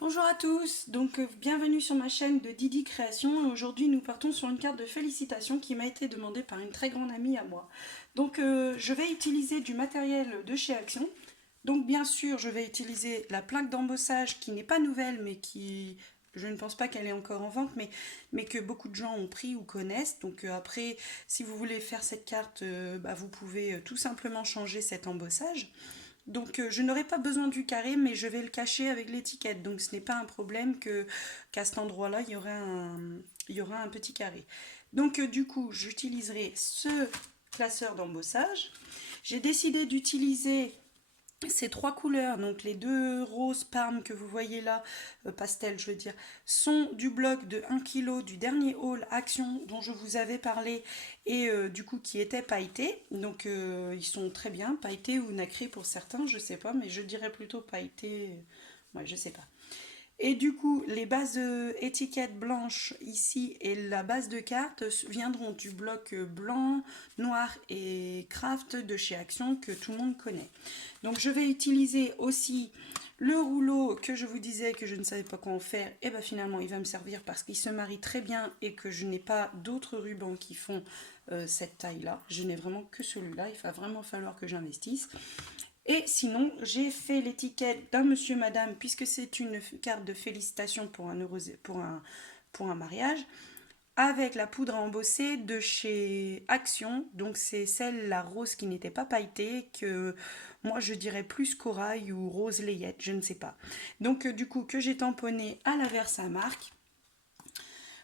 Bonjour à tous, bienvenue sur ma chaîne de Didi Création. Aujourd'hui nous partons sur une carte de félicitations qui m'a été demandée par une très grande amie à moi. Je vais utiliser du matériel de chez Action. Donc bien sûr je vais utiliser la plaque d'embossage qui n'est pas nouvelle mais qui... Je ne pense pas qu'elle est encore en vente, mais que beaucoup de gens ont pris ou connaissent. Après, si vous voulez faire cette carte, vous pouvez tout simplement changer cet embossage. Je n'aurai pas besoin du carré, mais je vais le cacher avec l'étiquette. Donc ce n'est pas un problème qu'à cet endroit-là, il y aura un petit carré. Du coup, j'utiliserai ce classeur d'embossage. J'ai décidé d'utiliser ces trois couleurs, donc les deux roses parmes que vous voyez là, pastel je veux dire, sont du bloc de 1 kg du dernier haul Action dont je vous avais parlé et du coup qui était pailleté. Ils sont très bien, pailletés ou nacrés pour certains, je sais pas, mais je dirais plutôt pailletés, ouais je sais pas. Et du coup, les bases étiquettes blanches ici et la base de carte viendront du bloc blanc, noir et craft de chez Action que tout le monde connaît. Donc je vais utiliser aussi le rouleau que je vous disais que je ne savais pas quoi en faire. Et bien finalement il va me servir parce qu'il se marie très bien et que je n'ai pas d'autres rubans qui font cette taille là. Je n'ai vraiment que celui-là, il va vraiment falloir que j'investisse. Et sinon, j'ai fait l'étiquette d'un monsieur madame, puisque c'est une carte de félicitations pour un mariage, avec la poudre à embosser de chez Action. Donc c'est celle, la rose qui n'était pas pailletée, que moi je dirais plus corail ou rose layette, je ne sais pas. Du coup, que j'ai tamponné à la Versamark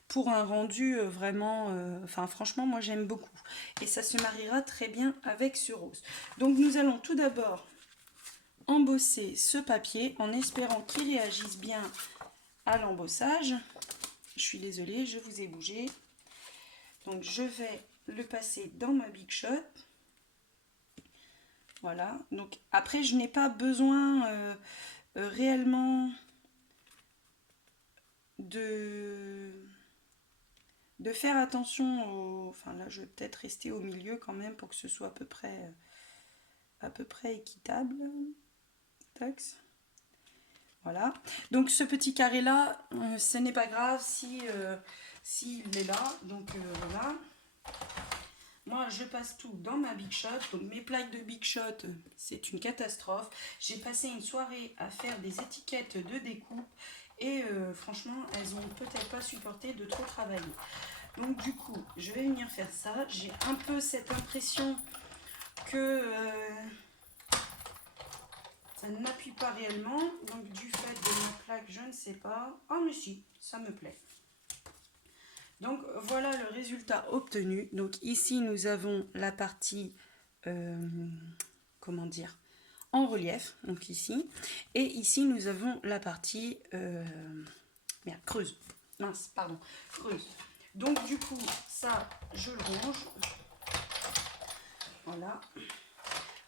pour un rendu vraiment... Enfin franchement, moi j'aime beaucoup. Et ça se mariera très bien avec ce rose. Donc nous allons tout d'abord embosser ce papier en espérant qu'il réagisse bien à l'embossage. Je suis désolée, je vous ai bougé. Donc je vais le passer dans ma Big Shot. Voilà. Donc après je n'ai pas besoin réellement de faire attention au... Enfin là je vais peut-être rester au milieu quand même pour que ce soit à peu près équitable. Tax. Voilà. Donc ce petit carré là, ce n'est pas grave si s'il est là. Voilà. Moi je passe tout dans ma Big Shot. Donc mes plaques de Big Shot, c'est une catastrophe. J'ai passé une soirée à faire des étiquettes de découpe et franchement elles ont peut-être pas supporté de trop travailler. Donc du coup je vais venir faire ça. J'ai un peu cette impression que ça n'appuie pas réellement, donc du fait de ma plaque, je ne sais pas. Ah mais si, ça me plaît. Donc voilà le résultat obtenu. Donc ici nous avons la partie, comment dire, en relief, donc ici. Et ici nous avons la partie, merde, creuse. Mince, pardon, creuse. Donc du coup, ça, je le range. Voilà.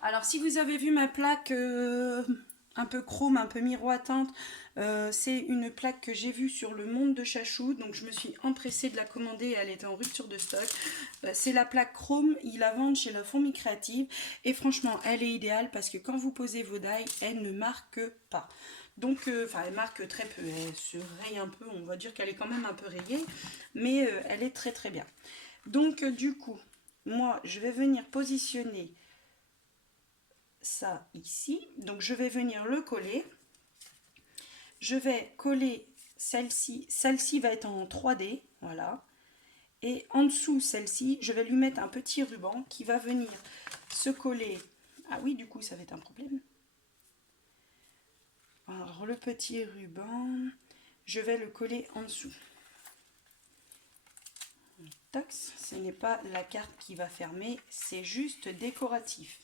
Alors si vous avez vu ma plaque un peu chrome, un peu miroitante, c'est une plaque que j'ai vue sur le Monde de Chachou, donc je me suis empressée de la commander et elle était en rupture de stock. C'est la plaque chrome, ils la vendent chez la Fourmi Créative et franchement elle est idéale parce que quand vous posez vos die, elle ne marque pas. Enfin elle marque très peu, elle se raye un peu, on va dire qu'elle est quand même un peu rayée, mais elle est très très bien. Du coup, moi je vais venir positionner ça ici. Donc je vais venir le coller. Je vais coller celle-ci. Celle-ci va être en 3D. Voilà. Et en dessous, celle-ci, je vais lui mettre un petit ruban qui va venir se coller. Ah oui, du coup, ça va être un problème. Alors le petit ruban, je vais le coller en dessous. Tox, ce n'est pas la carte qui va fermer, c'est juste décoratif.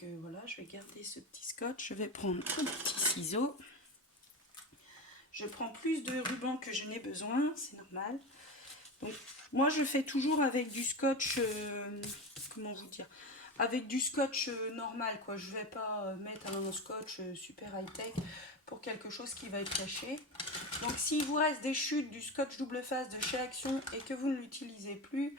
Voilà, je vais garder ce petit scotch. Je vais prendre un petit ciseau. Je prends plus de ruban que je n'ai besoin, c'est normal. Donc, moi, je fais toujours avec du scotch, comment vous dire, avec du scotch normal, quoi. Je vais pas mettre un scotch super high-tech pour quelque chose qui va être caché. Donc, s'il vous reste des chutes du scotch double face de chez Action et que vous ne l'utilisez plus,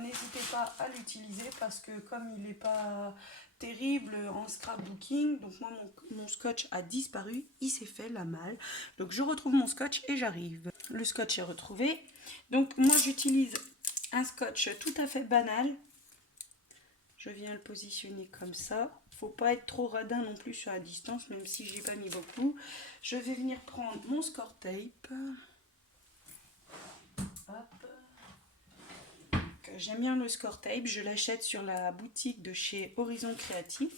n'hésitez pas à l'utiliser parce que comme il n'est pas terrible en scrapbooking. Donc moi, mon scotch a disparu, il s'est fait la malle. Donc je retrouve mon scotch et j'arrive. Le scotch est retrouvé. Donc moi, j'utilise un scotch tout à fait banal. Je viens le positionner comme ça. Faut pas être trop radin non plus sur la distance, même si j'ai pas mis beaucoup. Je vais venir prendre mon score tape. J'aime bien le score tape. Je l'achète sur la boutique de chez Horizon Créatif.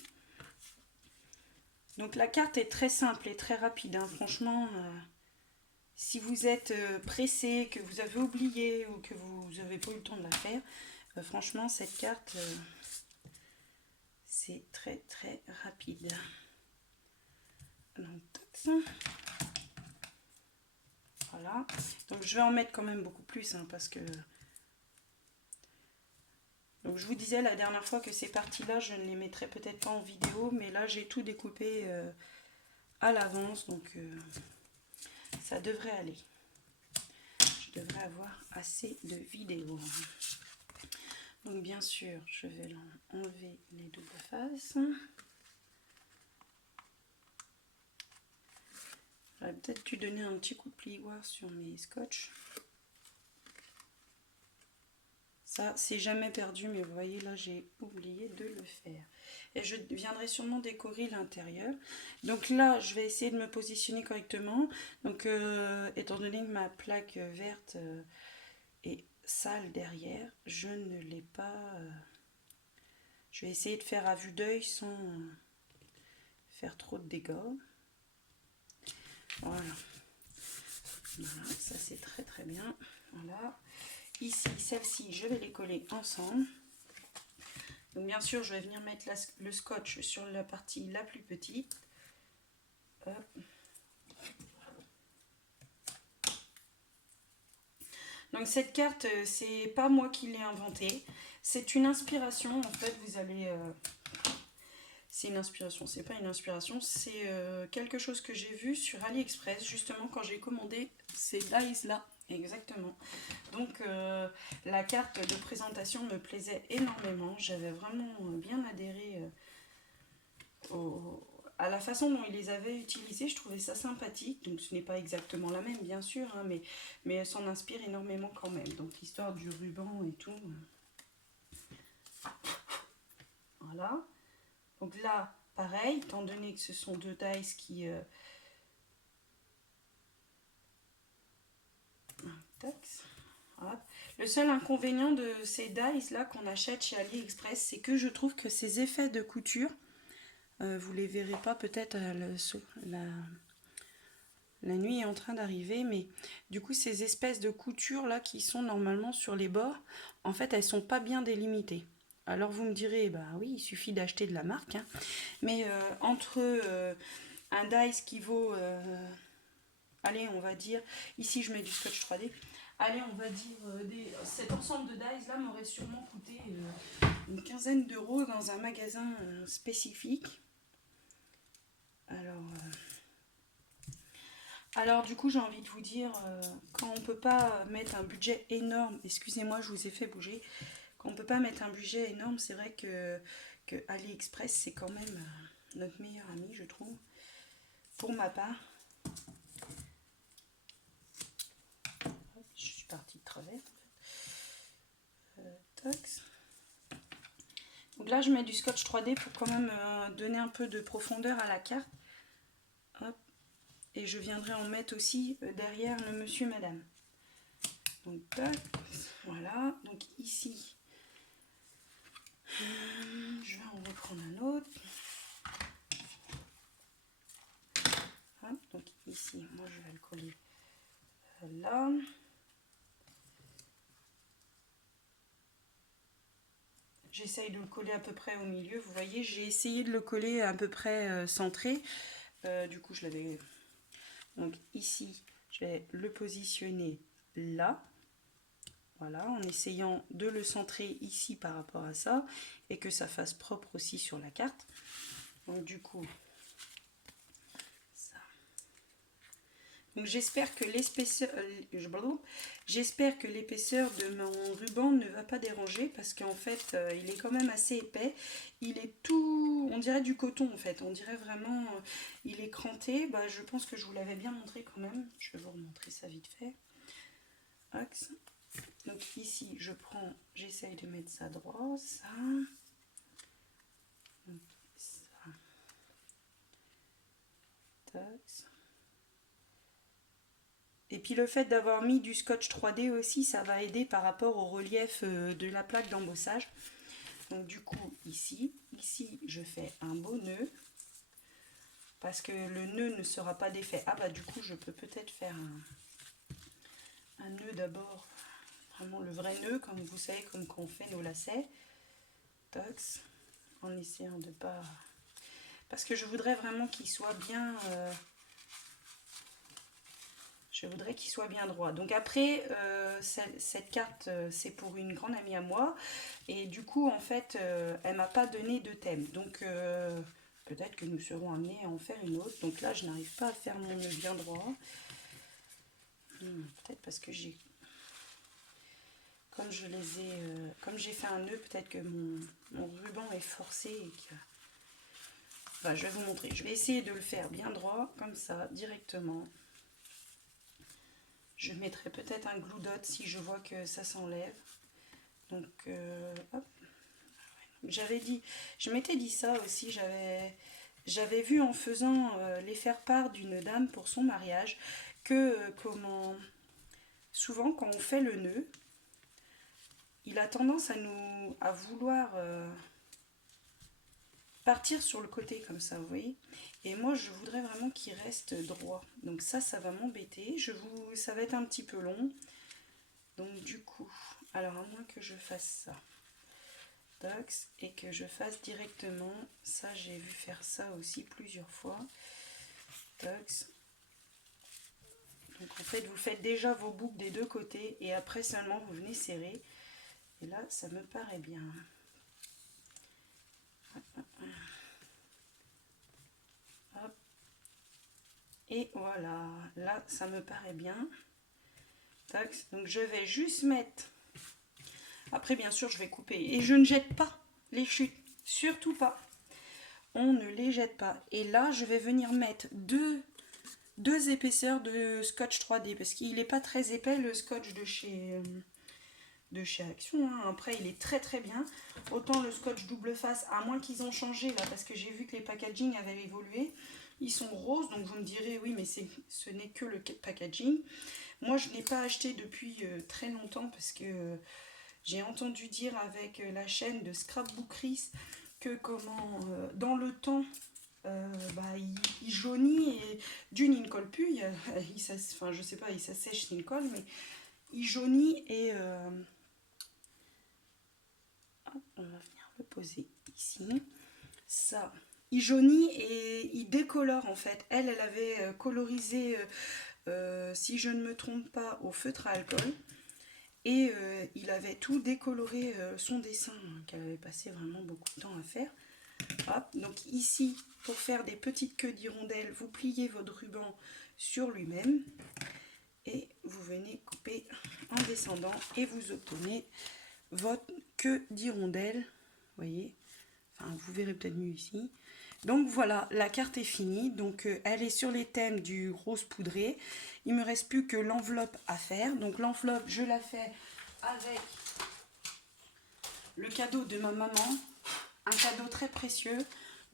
Donc la carte est très simple et très rapide. Hein. Franchement, si vous êtes pressé, que vous avez oublié ou que vous n'avez pas eu le temps de la faire, franchement, cette carte, c'est très très rapide. Donc, voilà. Donc je vais en mettre quand même beaucoup plus hein, parce que... Donc je vous disais la dernière fois que ces parties-là, je ne les mettrai peut-être pas en vidéo, mais là j'ai tout découpé à l'avance, donc ça devrait aller. Je devrais avoir assez de vidéos. Donc bien sûr, je vais enlever les doubles faces. J'aurais peut-être dû donner un petit coup de plioir sur mes scotch. Ça, c'est jamais perdu, mais vous voyez, là, j'ai oublié de le faire. Et je viendrai sûrement décorer l'intérieur. Donc là, je vais essayer de me positionner correctement. Donc, étant donné que ma plaque verte est sale derrière, je ne l'ai pas... je vais essayer de faire à vue d'œil sans faire trop de dégâts. Voilà. Voilà, ça c'est très très bien. Voilà. Ici, celle-ci, je vais les coller ensemble. Donc bien sûr, je vais venir mettre le scotch sur la partie la plus petite. Hop. Donc cette carte, c'est pas moi qui l'ai inventée. C'est une inspiration. En fait, vous allez... c'est une inspiration, c'est pas une inspiration. C'est quelque chose que j'ai vu sur AliExpress, justement, quand j'ai commandé ces dies-là. Exactement. Donc la carte de présentation me plaisait énormément. J'avais vraiment bien adhéré à la façon dont ils les avaient utilisés. Je trouvais ça sympathique. Donc ce n'est pas exactement la même bien sûr, hein, mais elle s'en inspire énormément quand même. Donc l'histoire du ruban et tout. Voilà. Donc là, pareil, étant donné que ce sont deux dies qui... Le seul inconvénient de ces dies là qu'on achète chez AliExpress, c'est que je trouve que ces effets de couture, vous les verrez pas peut-être la nuit est en train d'arriver, mais du coup ces espèces de coutures là qui sont normalement sur les bords, en fait elles sont pas bien délimitées. Alors vous me direz, bah oui, il suffit d'acheter de la marque, hein. Mais entre un dies qui vaut, allez on va dire, ici je mets du scotch 3D, allez, on va dire, cet ensemble de dies là m'aurait sûrement coûté une quinzaine d'euros dans un magasin spécifique. Alors du coup, j'ai envie de vous dire, quand on ne peut pas mettre un budget énorme, excusez-moi, je vous ai fait bouger, quand on ne peut pas mettre un budget énorme, c'est vrai que AliExpress, c'est quand même notre meilleur ami, je trouve, pour ma part. Je suis partie de travers. Donc là, je mets du scotch 3D pour quand même donner un peu de profondeur à la carte. Hop. Et je viendrai en mettre aussi derrière le monsieur madame. Donc tac, voilà. Donc ici, je vais en reprendre un autre. Hop, donc ici, moi je vais le coller là. J'essaye de le coller à peu près au milieu. Vous voyez, j'ai essayé de le coller à peu près centré. Du coup, je l'avais... Donc ici, je vais le positionner là. Voilà, en essayant de le centrer ici par rapport à ça. Et que ça fasse propre aussi sur la carte. Donc du coup, ça. Donc j'espère que l'épaisseur de mon ruban ne va pas déranger parce qu'en fait il est quand même assez épais. Il est tout, on dirait du coton en fait, on dirait vraiment, il est cranté. Bah, je pense que je vous l'avais bien montré quand même. Je vais vous remontrer ça vite fait. Axe. Donc ici je prends, j'essaye de mettre ça droit, ça. Donc, ça. Tac. Et puis le fait d'avoir mis du scotch 3D aussi, ça va aider par rapport au relief de la plaque d'embossage. Donc du coup, ici, je fais un beau nœud. Parce que le nœud ne sera pas défait. Ah bah du coup, je peux peut-être faire un nœud d'abord. Vraiment le vrai nœud, comme vous savez, comme quand on fait nos lacets. Tox. En essayant de pas... Parce que je voudrais vraiment qu'il soit bien... Je voudrais qu'il soit bien droit. Donc après, cette carte, c'est pour une grande amie à moi. Et du coup, en fait, elle m'a pas donné de thème. Donc peut-être que nous serons amenés à en faire une autre. Donc là, je n'arrive pas à faire mon nœud bien droit. Peut-être parce que j'ai... Comme je les ai... comme j'ai fait un nœud, peut-être que mon ruban est forcé et que... Enfin, je vais vous montrer. Je vais essayer de le faire bien droit, comme ça, directement. Je mettrai peut-être un glue dot si je vois que ça s'enlève. Donc, hop. J'avais dit, je m'étais dit ça aussi, j'avais vu en faisant les faire-part d'une dame pour son mariage, que souvent quand on fait le nœud, il a tendance à vouloir partir sur le côté comme ça, vous voyez. Et moi, je voudrais vraiment qu'il reste droit. Donc ça va m'embêter. Ça va être un petit peu long. Donc du coup, alors à moins que je fasse ça, Tox, et que je fasse directement, ça j'ai vu faire ça aussi plusieurs fois, Tox. Donc en fait, vous faites déjà vos boucles des deux côtés, et après seulement vous venez serrer. Et là, ça me paraît bien. Hop. Et voilà, là ça me paraît bien. Tac. Donc je vais juste mettre, après bien sûr je vais couper, et je ne jette pas les chutes, surtout pas, on ne les jette pas. Et là je vais venir mettre deux épaisseurs de scotch 3D, parce qu'il n'est pas très épais le scotch de chez Action, hein. Après il est très très bien, autant le scotch double face, à moins qu'ils ont changé là, parce que j'ai vu que les packaging avaient évolué, ils sont roses, donc vous me direz oui mais ce n'est que le packaging. Moi je ne l'ai pas acheté depuis très longtemps, parce que j'ai entendu dire avec la chaîne de Scrapbookeries que dans le temps il jaunit, et d'une il ne colle plus, enfin je sais pas, il s'assèche s'il colle, mais il jaunit, et on va venir le poser ici. Ça, il jaunit et il décolore en fait. Elle avait colorisé, si je ne me trompe pas, au feutre à alcool. Et il avait tout décoloré, son dessin, hein, qu'elle avait passé vraiment beaucoup de temps à faire. Hop, donc ici, pour faire des petites queues d'hirondelles, vous pliez votre ruban sur lui-même. Et vous venez couper en descendant et vous obtenez votre queue d'hirondelle, voyez, enfin vous verrez peut-être mieux ici. Donc voilà, la carte est finie, donc elle est sur les thèmes du rose poudré. Il me reste plus que l'enveloppe à faire. Donc l'enveloppe, je la fais avec le cadeau de ma maman, un cadeau très précieux.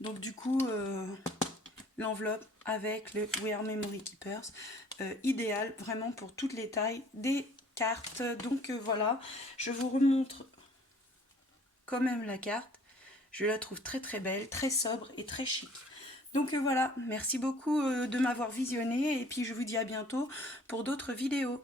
Donc du coup, l'enveloppe avec le We Are Memory Keepers, idéal vraiment pour toutes les tailles des cartes. Donc voilà, je vous remontre quand même la carte. Je la trouve très très belle, très sobre et très chic. Donc voilà, merci beaucoup de m'avoir visionné, et puis je vous dis à bientôt pour d'autres vidéos.